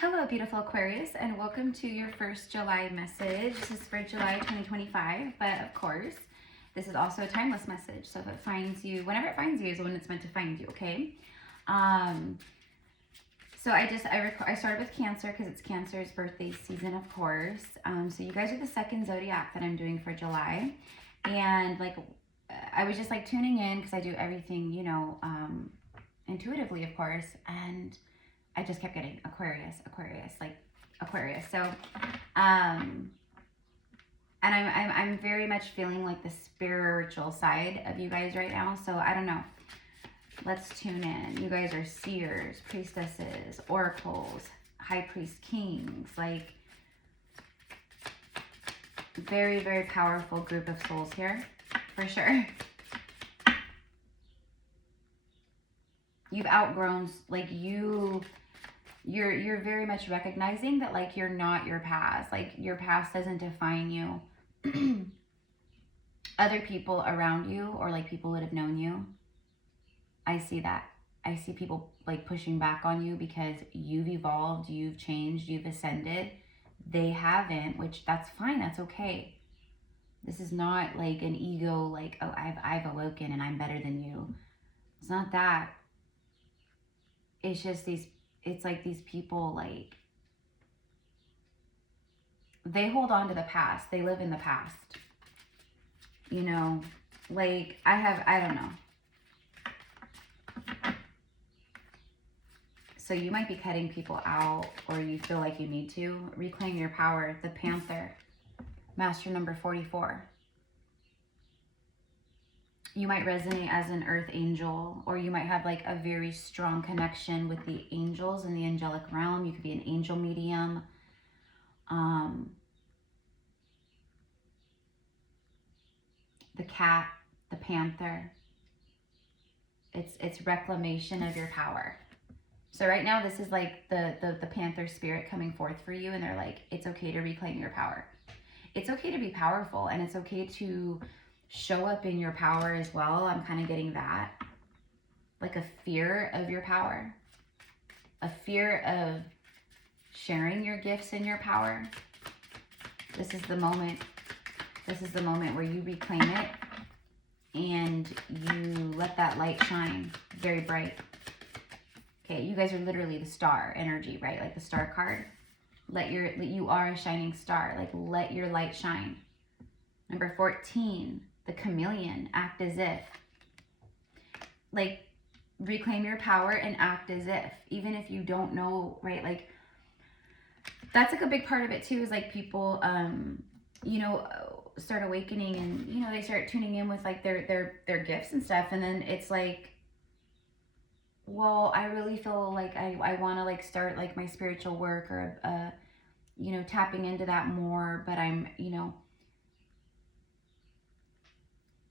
Hello, beautiful Aquarius, and welcome to your first July message. This is for July 2025, but of course, this is also a timeless message. So if it finds you, whenever it finds you is when it's meant to find you, okay? So I started with Cancer because it's Cancer's birthday season, of course. So you guys are the second zodiac that I'm doing for July. And like, I was just like tuning in because I do everything, you know, intuitively, of course. And I just kept getting Aquarius. So, and I'm very much feeling like the spiritual side of you guys right now. So I don't know. Let's tune in. You guys are seers, priestesses, oracles, high priest, kings. Like, very, very powerful group of souls here, for sure. You've outgrown, like, you're very much recognizing that, like, you're not your past. Like, your past doesn't define you. Other people around you, or like people that have known you, I see that. I see people like pushing back on you because you've evolved, you've changed, you've ascended. They haven't, which that's fine, that's okay. This is not like an ego, like, oh, I've awoken and I'm better than you. It's not that. It's just it's like these people, like, they hold on to the past. They live in the past. You know, like, I don't know. So you might be cutting people out, or you feel like you need to. Reclaim your power. The Panther, Master number 44. You might resonate as an earth angel, or you might have like a very strong connection with the angels in the angelic realm. You could be an angel medium. The cat, the panther. It's reclamation of your power. So right now, this is like the panther spirit coming forth for you, and they're like, it's okay to reclaim your power. It's okay to be powerful, and it's okay to show up in your power as well. I'm kind of getting that. Like a fear of your power. A fear of sharing your gifts and your power. This is the moment. This is the moment where you reclaim it and you let that light shine very bright. Okay, you guys are literally the star energy, right? Like the star card. You are a shining star. Like, let your light shine. Number 14, the chameleon. Act as if. Like, reclaim your power and act as if. Even if you don't know, right? Like, that's like a big part of it too, is like people, you know, start awakening, and, you know, they start tuning in with like their gifts and stuff. And then it's like, well, I really feel like I want to like start like my spiritual work, or, you know, tapping into that more. But I'm, you know,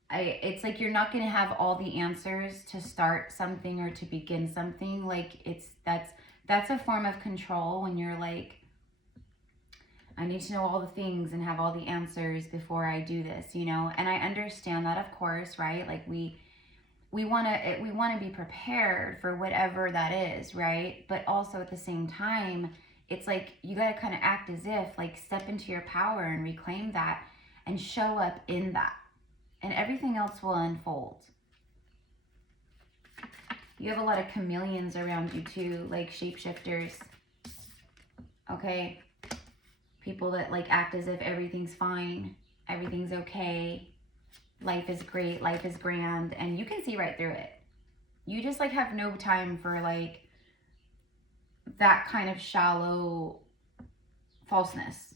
it's like you're not going to have all the answers to start something or to begin something. Like, that's a form of control when you're like, I need to know all the things and have all the answers before I do this, you know. And I understand that, of course, right? Like, we want to be prepared for whatever that is, right? But also at the same time, it's like you got to kind of act as if, like, step into your power and reclaim that and show up in that. And everything else will unfold. You have a lot of chameleons around you too, like shapeshifters. Okay? People that like act as if everything's fine, everything's okay, life is great, life is grand, and you can see right through it. You just like have no time for like that kind of shallow falseness.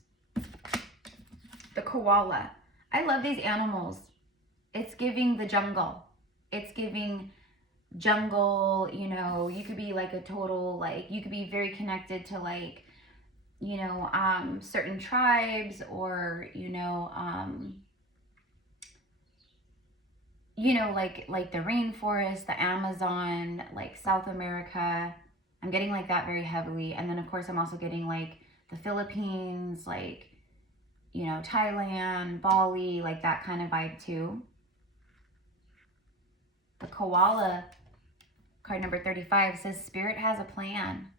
The koala. I love these animals. It's giving the jungle. It's giving jungle, you know. You could be like a total, like, you could be very connected to like, you know, certain tribes, or, you know, like the rainforest, the Amazon, like South America. I'm getting like that very heavily. And then of course I'm also getting like the Philippines, like, you know, Thailand, Bali, like that kind of vibe too. The koala, card number 35, says Spirit has a plan.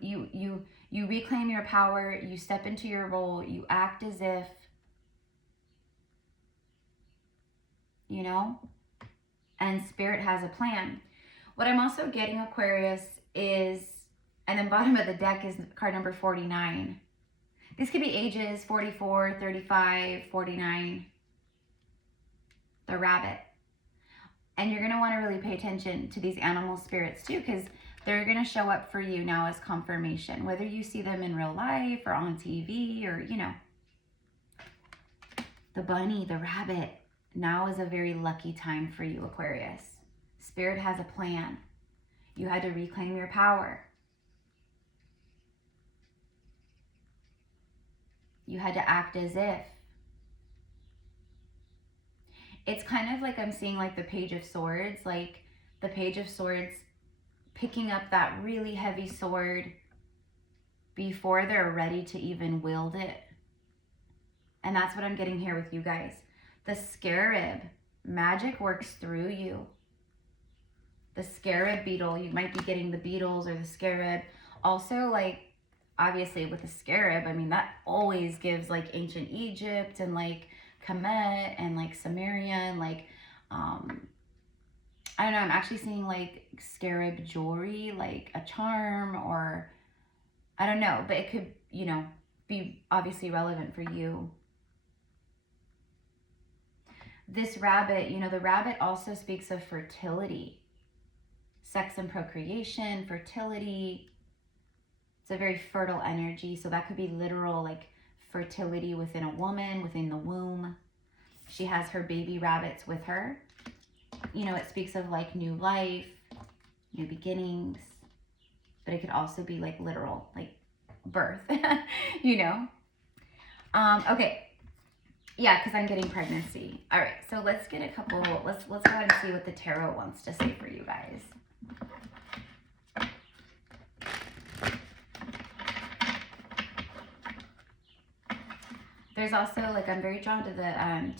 You reclaim your power, you step into your role, you act as if, you know, and Spirit has a plan. What I'm also getting, Aquarius, is, and then bottom of the deck is card number 49. These could be ages 44, 35, 49. The rabbit. And you're going to want to really pay attention to these animal spirits too, because they're going to show up for you now as confirmation, whether you see them in real life or on TV or, you know. The bunny, the rabbit. Now is a very lucky time for you, Aquarius. Spirit has a plan. You had to reclaim your power. You had to act as if. It's kind of like I'm seeing like the Page of Swords, like the Page of Swords picking up that really heavy sword before they're ready to even wield it. And that's what I'm getting here with you guys. The scarab, magic works through you. The scarab beetle, you might be getting the beetles or the scarab. Also, like, obviously with the scarab, I mean, that always gives like ancient Egypt and like Kemet and like Sumerian, like, I don't know, I'm actually seeing like scarab jewelry, like a charm, or I don't know, but it could, you know, be obviously relevant for you. This rabbit, you know, the rabbit also speaks of fertility, sex and procreation, fertility. It's a very fertile energy. So that could be literal, like fertility within a woman, within the womb. She has her baby rabbits with her. You know, it speaks of like new life, new beginnings, but it could also be like literal, like birth, you know? Okay. Yeah, because I'm getting pregnancy. All right, so let's get a couple, let's go ahead and see what the tarot wants to say for you guys. There's also, like, I'm very drawn to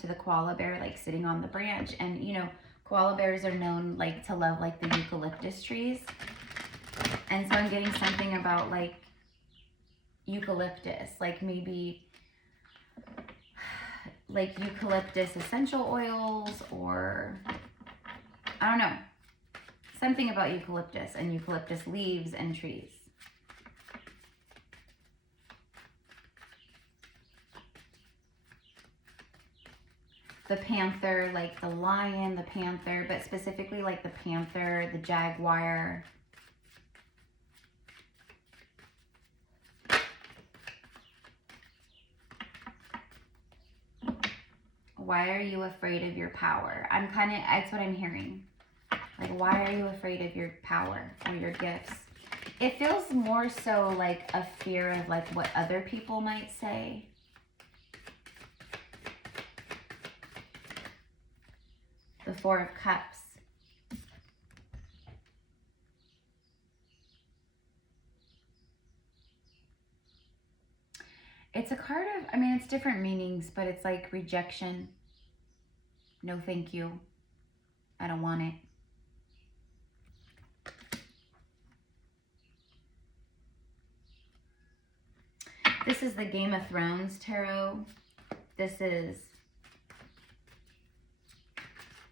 the koala bear, like, sitting on the branch. And, you know, koala bears are known, like, to love, like, the eucalyptus trees. And so I'm getting something about, like, eucalyptus. Like, maybe, like, eucalyptus essential oils, or, I don't know. Something about eucalyptus and eucalyptus leaves and trees. The panther, like the lion, the panther, but specifically like the panther, the jaguar. Why are you afraid of your power? That's what I'm hearing. Like, why are you afraid of your power or your gifts? It feels more so like a fear of like what other people might say. The Four of Cups. It's a card of, I mean, it's different meanings, but it's like rejection. No, thank you. I don't want it. This is the Game of Thrones tarot. This is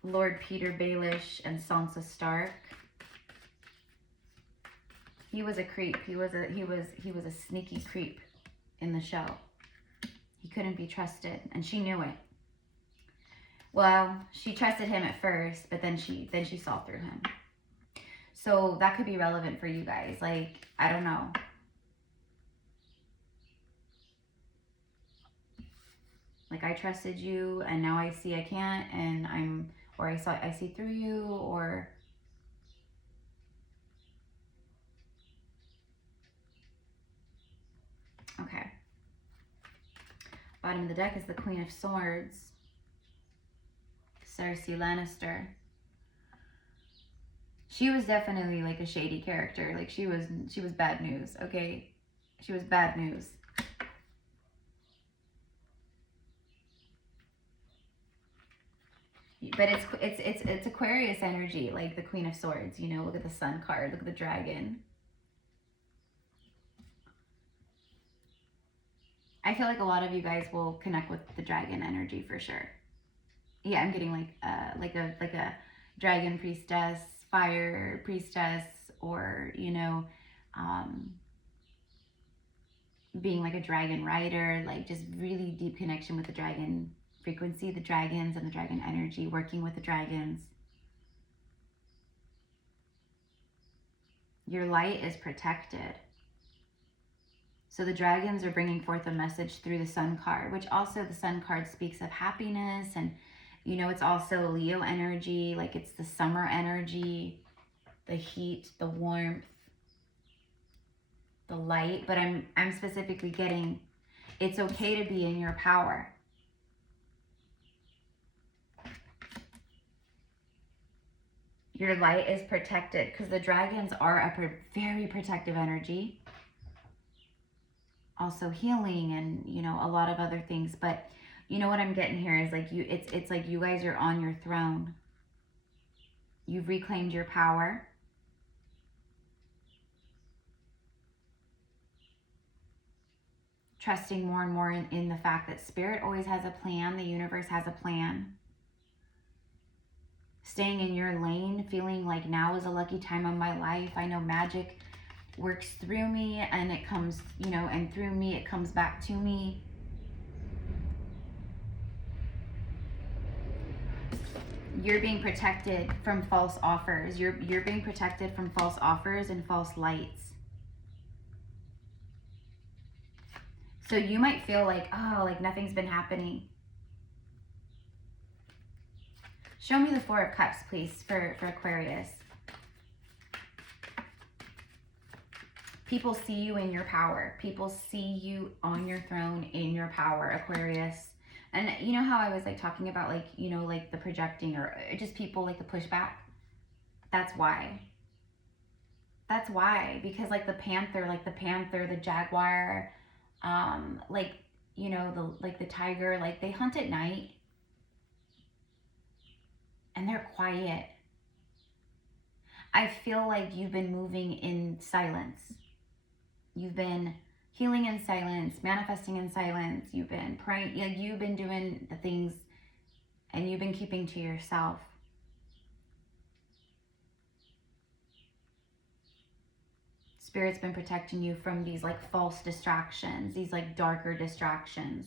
Lord Peter Baelish and Sansa Stark. He was a creep. He was a sneaky creep in the show. He couldn't be trusted, and she knew it. Well, she trusted him at first, but then she saw through him. So that could be relevant for you guys. Like, I don't know. Like, I trusted you, and now I see I can't, and I see through you, or okay. Bottom of the deck is the Queen of Swords. Cersei Lannister. She was definitely like a shady character. Like, she was bad news, okay? She was bad news. But it's Aquarius energy, like the Queen of Swords, you know, look at the Sun card, look at the dragon. I feel like a lot of you guys will connect with the dragon energy for sure. Yeah, I'm getting like a dragon priestess, fire priestess, or you know, being like a dragon rider, like just really deep connection with the dragon frequency, the dragons and the dragon energy, working with the dragons. Your light is protected. So the dragons are bringing forth a message through the sun card, which also the sun card speaks of happiness, and you know, it's also Leo energy, like it's the summer energy, the heat, the warmth, the light. But I'm specifically getting, it's okay to be in your power. Your light is protected because the dragons are a very protective energy. Also healing and, you know, a lot of other things. But you know what I'm getting here is like it's like you guys are on your throne. You've reclaimed your power. Trusting more and more in the fact that spirit always has a plan. The universe has a plan. Staying in your lane, feeling like now is a lucky time of my life. I know magic works through me and it comes, you know, and through me it comes back to me. You're being protected from false offers. You're being protected from false offers and false lights. So you might feel like, oh, like nothing's been happening. Show me the Four of Cups, please, for Aquarius. People see you in your power. People see you on your throne in your power, Aquarius. And you know how I was like talking about like, you know, like the projecting or just people like the pushback? That's why. That's why. Because like the panther, the jaguar, like, you know, the tiger, like they hunt at night. And they're quiet. I feel like you've been moving in silence. You've been healing in silence, manifesting in silence. You've been praying. You know, you've been doing the things and you've been keeping to yourself. Spirit's been protecting you from these like false distractions, these like darker distractions.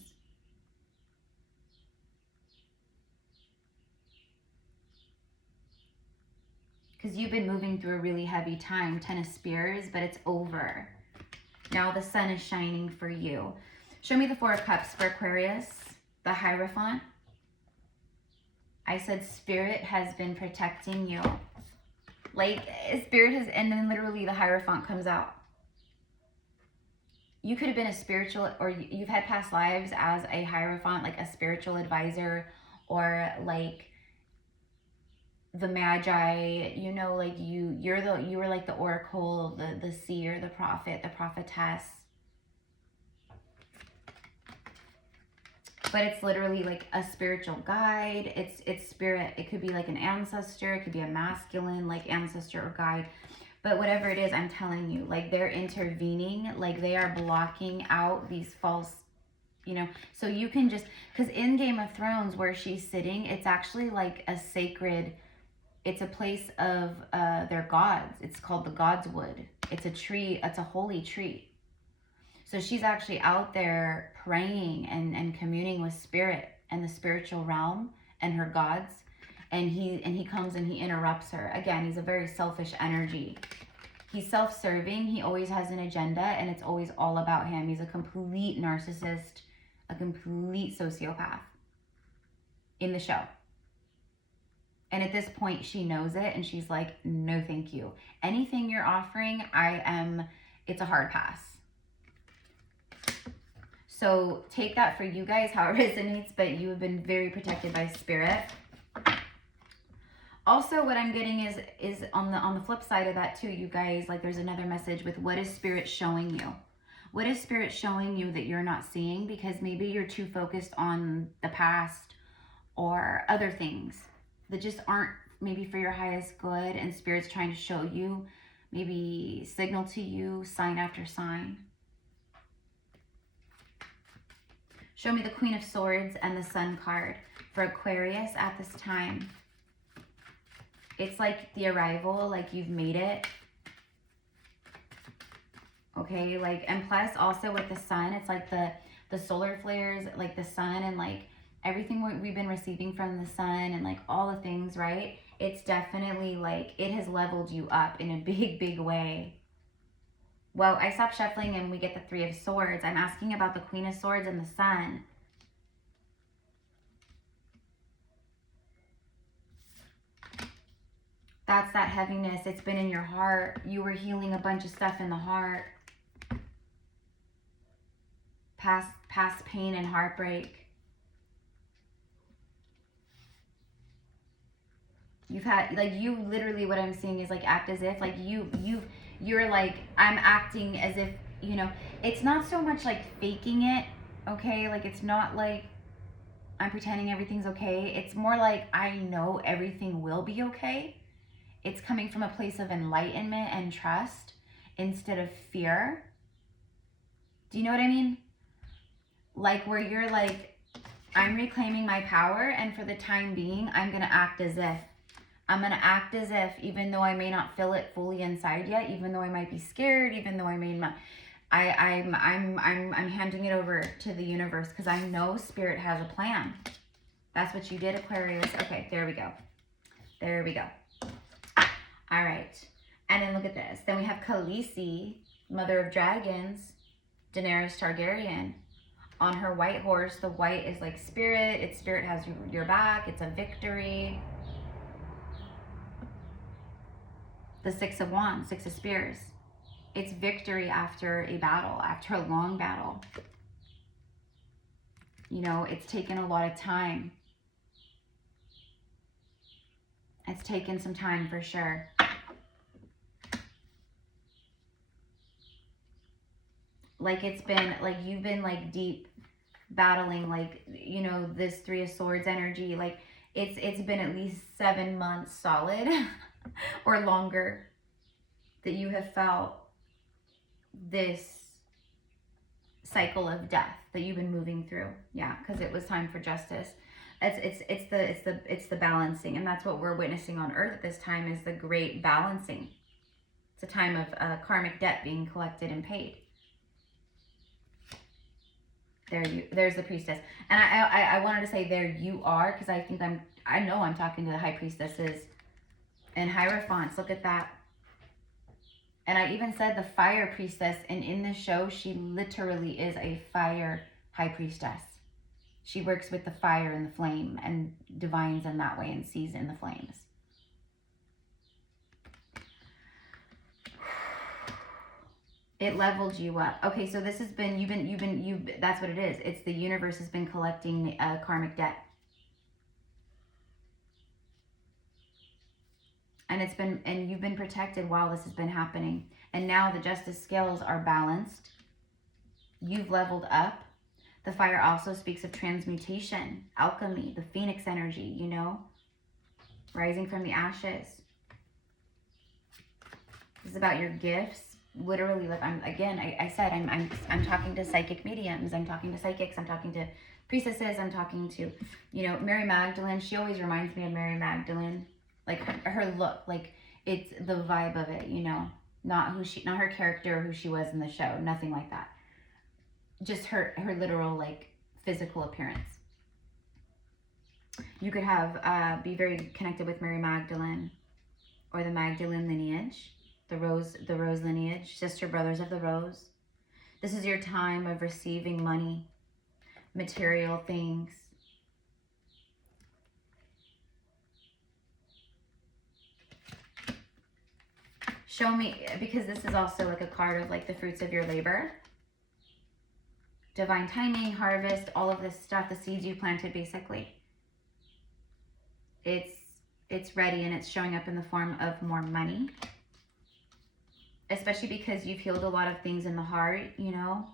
Because you've been moving through a really heavy time, 10 of Spears, but it's over. Now the sun is shining for you. Show me the Four of Cups for Aquarius, the Hierophant. I said Spirit has been protecting you. Like Spirit has, and then literally the Hierophant comes out. You could have been a spiritual, or you've had past lives as a Hierophant, like a spiritual advisor, or like the Magi, you know, like you were like the oracle, the seer, the prophet, the prophetess. But it's literally like a spiritual guide. It's spirit. It could be like an ancestor. It could be a masculine like ancestor or guide. But whatever it is, I'm telling you, like they're intervening, like they are blocking out these false, you know. So you can just, because in Game of Thrones where she's sitting, it's actually like a sacred, it's a place of their gods. It's called the God's Wood. It's a tree. It's a holy tree. So she's actually out there praying and communing with spirit and the spiritual realm and her gods. And he comes and he interrupts her. Again, he's a very selfish energy. He's self-serving. He always has an agenda and it's always all about him. He's a complete narcissist, a complete sociopath in the show. And at this point, she knows it and she's like, no, thank you. Anything you're offering, it's a hard pass. So take that for you guys, how it resonates, but you have been very protected by spirit. Also, what I'm getting is on the flip side of that too, you guys, like there's another message with what is spirit showing you? What is spirit showing you that you're not seeing? Because maybe you're too focused on the past or other things that just aren't maybe for your highest good, and spirit's trying to show you, maybe signal to you, sign after sign. Show me the Queen of Swords and the Sun card for Aquarius at this time. It's like the arrival, like you've made it. Okay, like, and plus also with the sun, it's like the solar flares, like the sun and like everything we've been receiving from the sun and like all the things, right? It's definitely like it has leveled you up in a big, big way. Well, I stop shuffling and we get the Three of Swords. I'm asking about the Queen of Swords and the Sun. That's that heaviness. It's been in your heart. You were healing a bunch of stuff in the heart. Past pain and heartbreak. You've had, like, you literally, what I'm seeing is like act as if, like you're like, I'm acting as if, you know, it's not so much like faking it, okay? Like, it's not like I'm pretending everything's okay. It's more like I know everything will be okay. It's coming from a place of enlightenment and trust instead of fear. Do you know what I mean? Like, where you're like, I'm reclaiming my power, and for the time being, I'm going to act as if. I'm going to act as if, even though I may not feel it fully inside yet, even though I might be scared, even though I may not, I'm handing it over to the universe because I know Spirit has a plan. That's what you did, Aquarius. Okay, there we go. There we go. All right. And then look at this. Then we have Khaleesi, Mother of Dragons, Daenerys Targaryen. On her white horse, the white is like spirit. It's spirit has your back. It's a victory. The Six of Wands, Six of Spears. It's victory after a battle, after a long battle. You know, it's taken a lot of time. It's taken some time for sure. Like, it's been, like, you've been, like, deep battling, like, you know, this Three of Swords energy. Like, it's been at least 7 months solid or longer that you have felt this cycle of death that you've been moving through. Yeah, because it was time for justice. It's the balancing, and that's what we're witnessing on Earth at this time, is the great balancing. It's a time of karmic debt being collected and paid. There's the Priestess. And I wanted to say there you are, because I know I'm talking to the High Priestesses and Hierophants. Look at that. And I even said the Fire Priestess, and in this show, she literally is a Fire High Priestess. She works with the fire and the flame and divines in that way and sees in the flames. It leveled you up. Okay, so this has been, that's what it is. It's the universe has been collecting karmic debt. And you've been protected while this has been happening. And now the justice scales are balanced. You've leveled up. The fire also speaks of transmutation, alchemy, the phoenix energy, you know, rising from the ashes. This is about your gifts. Literally, like, I said, I'm talking to psychic mediums, I'm talking to psychics, I'm talking to priestesses, I'm talking to, you know, Mary Magdalene. She always reminds me of Mary Magdalene, like her look, like it's the vibe of it, you know, not her character, who she was in the show, nothing like that. Just her literal, like, physical appearance. You could have be very connected with Mary Magdalene or the Magdalene lineage. The rose lineage, sister brothers of the rose. This is your time of receiving money, material things. Show me, because this is also like a card of like the fruits of your labor. Divine timing, harvest, all of this stuff, the seeds you planted, basically. It's ready, and it's showing up in the form of more money. Especially because you've healed a lot of things in the heart, you know.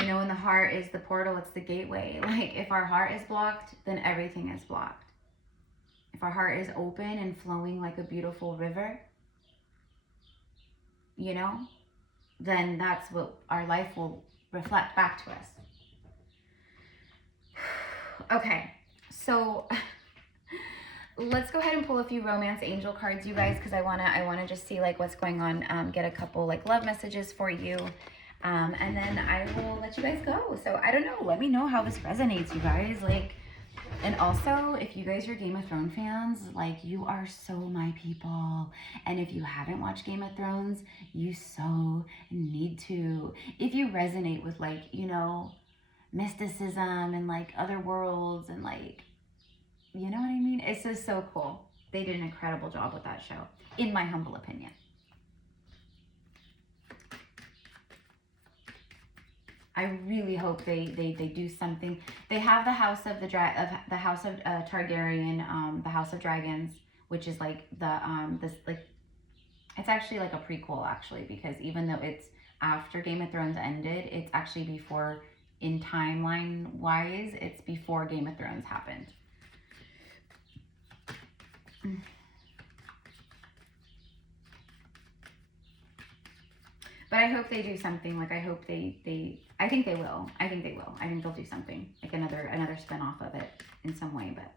You know, and the heart is the portal, it's the gateway. Like, if our heart is blocked, then everything is blocked. If our heart is open and flowing like a beautiful river, you know, then that's what our life will reflect back to us. Okay, so let's go ahead and pull a few romance angel cards, you guys, because I wanna just see like what's going on. Get a couple like love messages for you, and then I will let you guys go. So I don't know. Let me know how this resonates, you guys. Like, and also if you guys are Game of Thrones fans, like you are so my people. And if you haven't watched Game of Thrones, you so need to. If you resonate with like, you know, mysticism and like other worlds and like, you know what I mean? It's just so cool. They did an incredible job with that show, in my humble opinion. I really hope they do something. They have the House of Targaryen, the House of Dragons, which is like the this like, it's actually like a prequel actually, because even though it's after Game of Thrones ended, it's actually before, in timeline wise, it's before Game of Thrones happened. But I hope they do something. Like I hope I think they will. I think they'll do something, like another spin-off of it in some way. But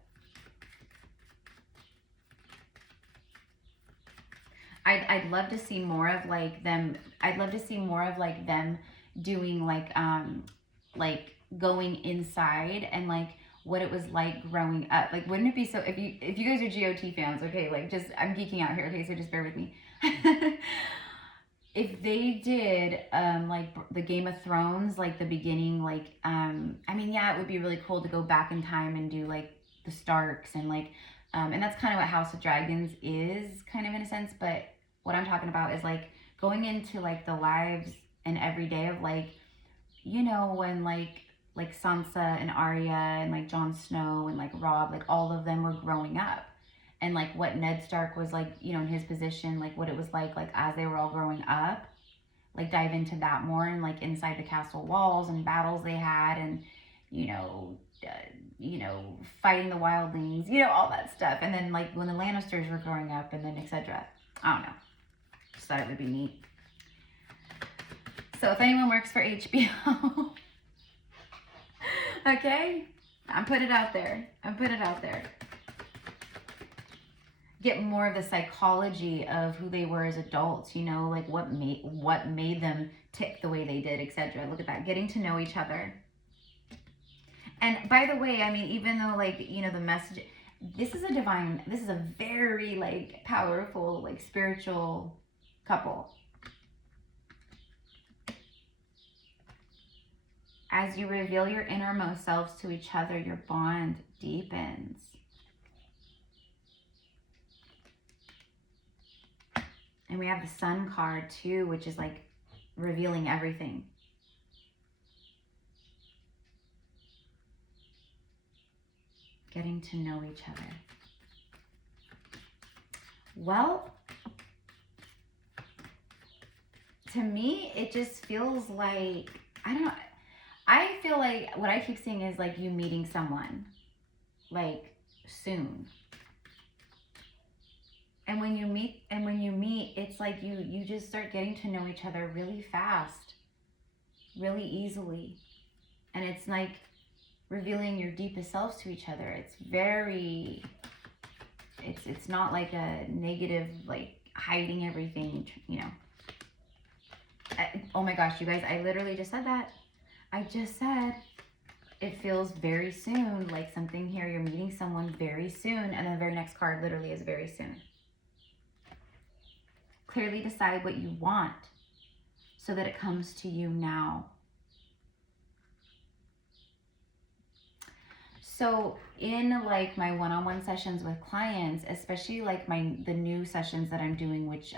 I'd love to see more of like them. I'd love to see more of like them doing like going inside and like what it was like growing up. Like, wouldn't it be so, if you guys are GOT fans, okay, like just, I'm geeking out here, okay, so just bear with me. If they did like the Game of Thrones, like the beginning, like I mean, yeah, it would be really cool to go back in time and do like the Starks and like and that's kind of what House of Dragons is, kind of in a sense. But what I'm talking about is like going into like the lives and everyday of like, you know, when like Sansa and Arya and like Jon Snow and like Robb, like all of them were growing up. And like what Ned Stark was like, you know, in his position, like what it was like as they were all growing up, like dive into that more, and like inside the castle walls and battles they had, and you know, fighting the wildlings, you know, all that stuff. And then like when the Lannisters were growing up, and then etc. I don't know. Just thought it would be neat. So if anyone works for HBO, okay, I'm putting it out there. Get more of the psychology of who they were as adults, you know, like what made them tick the way they did, etc. Look at that, getting to know each other. And by the way, I mean, even though like, you know, the message, this is a very like powerful, like spiritual couple. As you reveal your innermost selves to each other, your bond deepens. And we have the Sun card too, which is like revealing everything. Getting to know each other. Well, to me, it just feels like, I don't know. I feel like what I keep seeing is like you meeting someone like soon. And when you meet, it's like you just start getting to know each other really fast, really easily. And it's like revealing your deepest selves to each other. It's very, it's not like a negative, like hiding everything, you know. Oh my gosh, you guys, I literally just said that. I just said it feels very soon, like something here, you're meeting someone very soon. And then the very next card literally is very soon. Clearly decide what you want so that it comes to you now. So in like my one-on-one sessions with clients, especially like the new sessions that I'm doing, which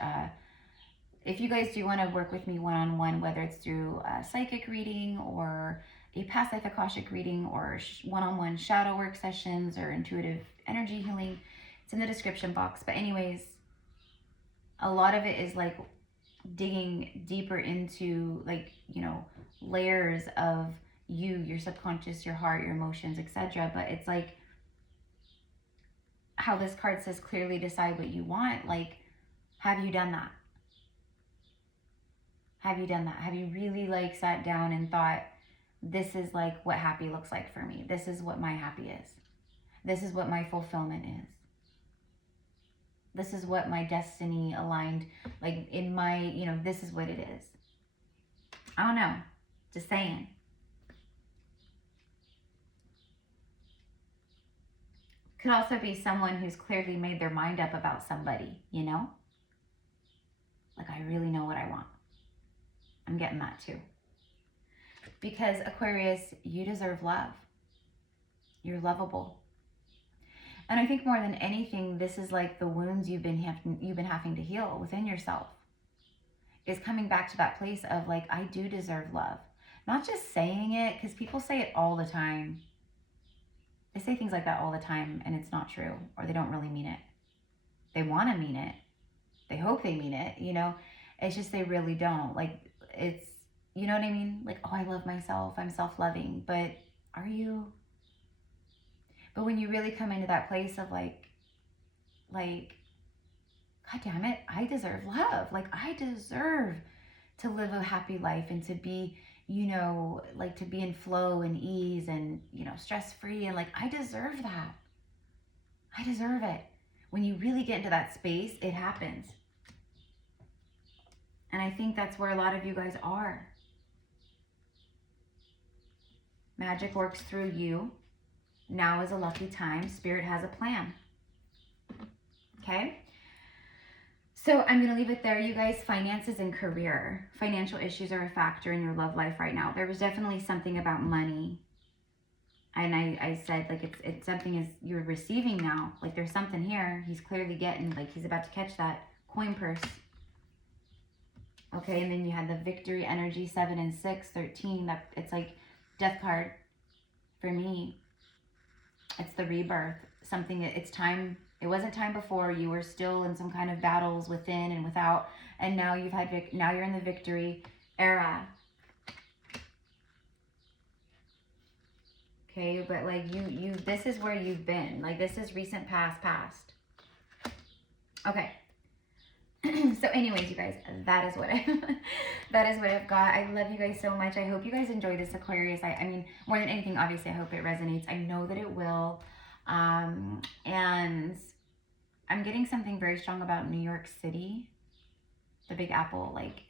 if you guys do want to work with me one-on-one, whether it's through a psychic reading or a past life Akashic reading or one-on-one shadow work sessions or intuitive energy healing, it's in the description box. But anyways, a lot of it is like digging deeper into like, you know, layers of you, your subconscious, your heart, your emotions, etc. But it's like how this card says, clearly decide what you want. Like, have you done that? Have you done that? Have you really like sat down and thought, this is like what happy looks like for me. This is what my happy is. This is what my fulfillment is. This is what my destiny aligned, like in my, you know, this is what it is. I don't know. Just saying. Could also be someone who's clearly made their mind up about somebody, you know? Like, I really know what I want. I'm getting that too. Because Aquarius, you deserve love. You're lovable. And I think more than anything, this is like the wounds you've been having to heal within yourself. Is coming back to that place of like, I do deserve love. Not just saying it, because people say it all the time. They say things like that all the time, and it's not true, or they don't really mean it. They want to mean it. They hope they mean it, you know? It's just they really don't. Like, it's, you know what I mean? Like, oh, I love myself. I'm self-loving. But are you? But when you really come into that place of like, God damn it, I deserve love. Like, I deserve to live a happy life and to be, you know, like to be in flow and ease and, you know, stress-free. And like, I deserve that. I deserve it. When you really get into that space, it happens. And I think that's where a lot of you guys are. Magic works through you. Now is a lucky time. Spirit has a plan. Okay? So I'm going to leave it there, you guys. Finances and career. Financial issues are a factor in your love life right now. There was definitely something about money. And I said, like, it's something is you're receiving now. Like, there's something here. He's clearly getting, like, he's about to catch that coin purse. Okay, and then you had the victory energy, 7 and 6, 13. That it's like death card for me. It's the rebirth. Something, it's time. It wasn't time before. You were still in some kind of battles within and without. And now you've had, now you're in the victory era. Okay, but like you, this is where you've been. Like, this is recent past. Okay. So anyways, you guys, that is what I've got. I love you guys so much. I hope you guys enjoy this, Aquarius. I mean, more than anything, obviously, I hope it resonates. I know that it will. And I'm getting something very strong about New York City, the Big Apple, like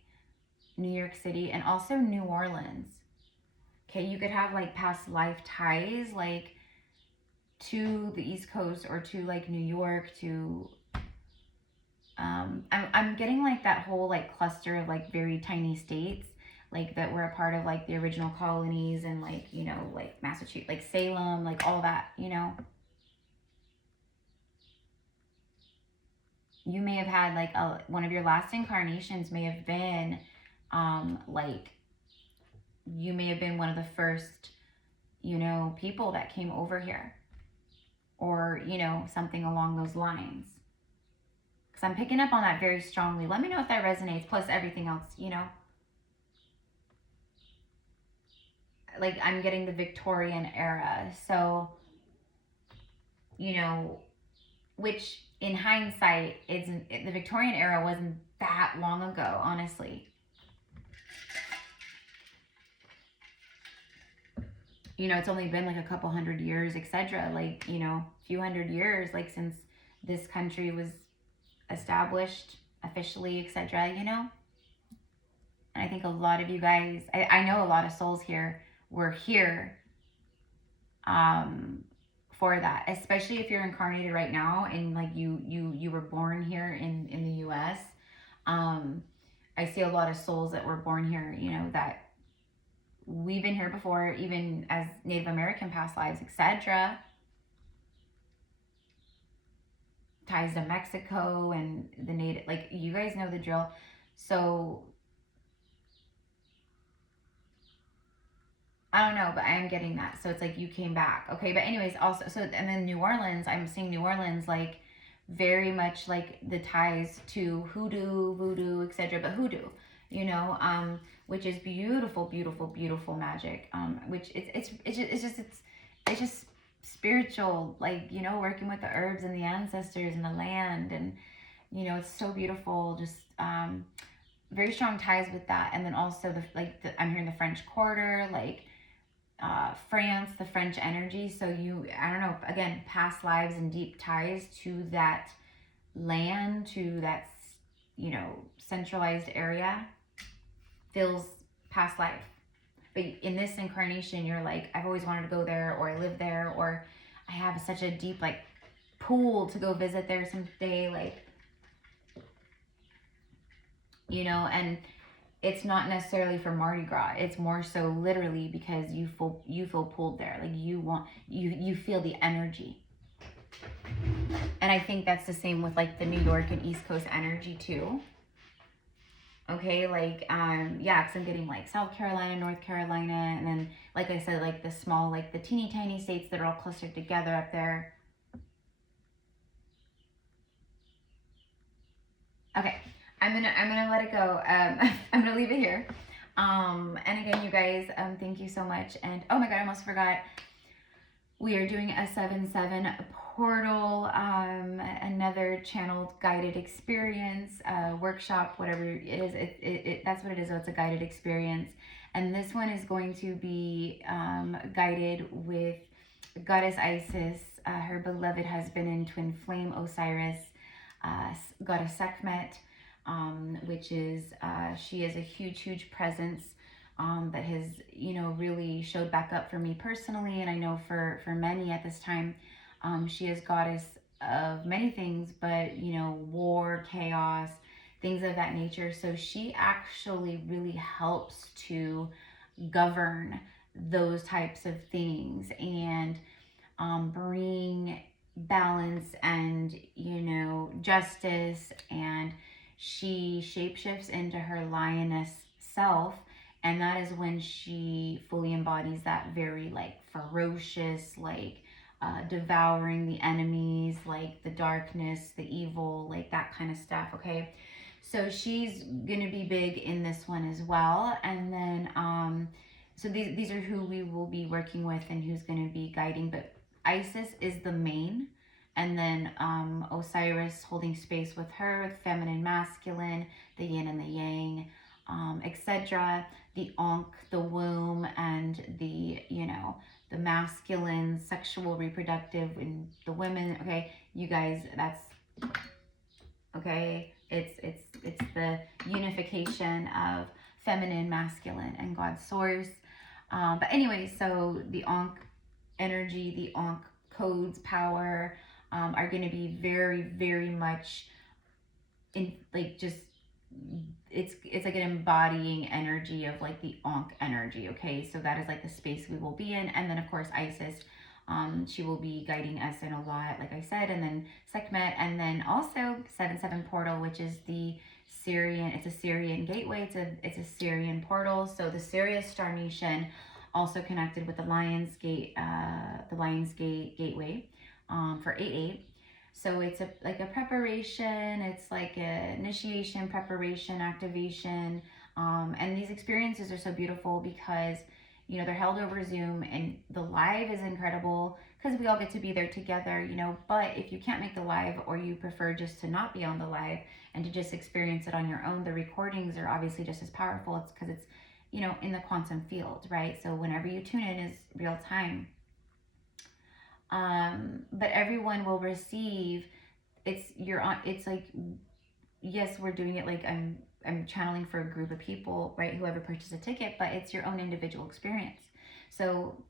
New York City, and also New Orleans. Okay, you could have like past life ties, like to the East Coast or to like New York, to I'm getting like that whole like cluster of like very tiny states, like that were a part of like the original colonies, and like, you know, like Massachusetts, like Salem, like all that, you know. You may have had like one of your last incarnations may have been like, you may have been one of the first, you know, people that came over here, or, you know, something along those lines. I'm picking up on that very strongly. Let me know if that resonates, plus everything else, you know. Like, I'm getting the Victorian era. So, you know, which in hindsight, the Victorian era wasn't that long ago, honestly. You know, it's only been like a couple hundred years, etc. Like, you know, a few hundred years, like since this country was established officially, etc., you know. And I think a lot of you guys, I know a lot of souls here were here for that, especially if you're incarnated right now and like you were born here in the US. I see a lot of souls that were born here, you know, that we've been here before, even as Native American past lives, etc. Ties to Mexico and the native, like, you guys know the drill. So I don't know, but I am getting that. So it's like you came back. Okay, but anyways, also, so, and then New Orleans, I'm seeing New Orleans like very much like the ties to hoodoo, voodoo, etc. But hoodoo, you know, which is beautiful, beautiful, beautiful magic. Which it's just spiritual, like, you know, working with the herbs and the ancestors and the land, and, you know, it's so beautiful. Just very strong ties with that. And then also I'm hearing the French Quarter, like France, the French energy. So I don't know, again, past lives and deep ties to that land, to that, you know, centralized area, feels past life. But in this incarnation, you're like, I've always wanted to go there, or I live there, or I have such a deep, like, pull to go visit there someday, like, you know. And it's not necessarily for Mardi Gras. It's more so literally because you feel pulled there. Like, you feel the energy. And I think that's the same with, like, the New York and East Coast energy too. Okay, like, yeah, because I'm getting, like, South Carolina, North Carolina, and then, like I said, like, the small, like, the teeny tiny states that are all clustered together up there. Okay, I'm gonna let it go. I'm gonna leave it here. And again, you guys, thank you so much. And oh my God, I almost forgot. We are doing a 7/7 portal, another channeled guided experience, workshop, whatever it is. That's what it is. So it's a guided experience. And this one is going to be guided with Goddess Isis, her beloved husband in Twinflame Osiris, Goddess Sekhmet, which is, she is a huge presence that has, you know, really showed back up for me personally, and I know for many at this time. She is goddess of many things, but, you know, war, chaos, things of that nature. So she actually really helps to govern those types of things and bring balance and, you know, justice. And she shapeshifts into her lioness self, and that is when she fully embodies that very, like, ferocious, like, devouring the enemies, like the darkness, the evil, like that kind of stuff. Okay, so she's gonna be big in this one as well. And then so these are who we will be working with and who's gonna be guiding. But Isis is the main, and then Osiris holding space with her, with feminine, masculine, the yin and the yang, etc. The Ankh, the womb, and the, you know, the masculine, sexual, reproductive, and the women. Okay, you guys, that's okay. It's the unification of feminine, masculine, and God's source. But anyway, so the Ankh energy, the Ankh codes, power, are going to be very much in, like, just, it's like an embodying energy of, like, the Ankh energy. Okay, so that is, like, the space we will be in. And then of course Isis, she will be guiding us in a lot, like I said. And then Sekhmet, and then also 7/7 portal, which is the Syrian, it's a Syrian gateway, it's a Syrian portal. So the Sirius Star Nation also connected with the Lions Gate, gateway, for 8/8. So it's like a preparation, it's like a initiation, preparation, activation. And these experiences are so beautiful because, you know, they're held over Zoom, and the live is incredible because we all get to be there together, you know. But if you can't make the live, or you prefer just to not be on the live and to just experience it on your own, the recordings are obviously just as powerful. It's because it's, you know, in the quantum field, right? So whenever you tune in is real time. But everyone will receive, it's like, yes, we're doing it like I'm channeling for a group of people, right? Whoever purchased a ticket, but it's your own individual experience. So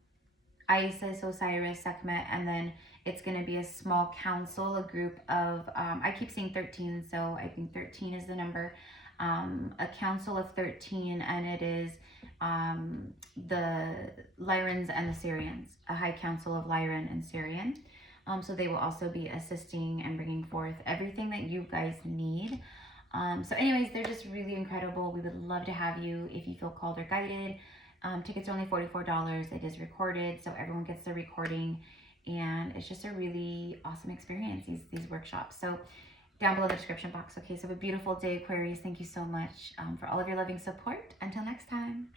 Isis, Osiris, Sekhmet, and then it's going to be a small council, a group of, I keep saying 13, so I think 13 is the number. A council of 13, and it is the Lyrans and the Syrians, a high council of Lyran and Syrian. So they will also be assisting and bringing forth everything that you guys need. So anyways, they're just really incredible. We would love to have you if you feel called or guided. Tickets are only $44. It is recorded, so everyone gets the recording, and it's just a really awesome experience, these workshops. So down below the description box. Okay, so have a beautiful day, Aquarius. Thank you so much for all of your loving support. Until next time.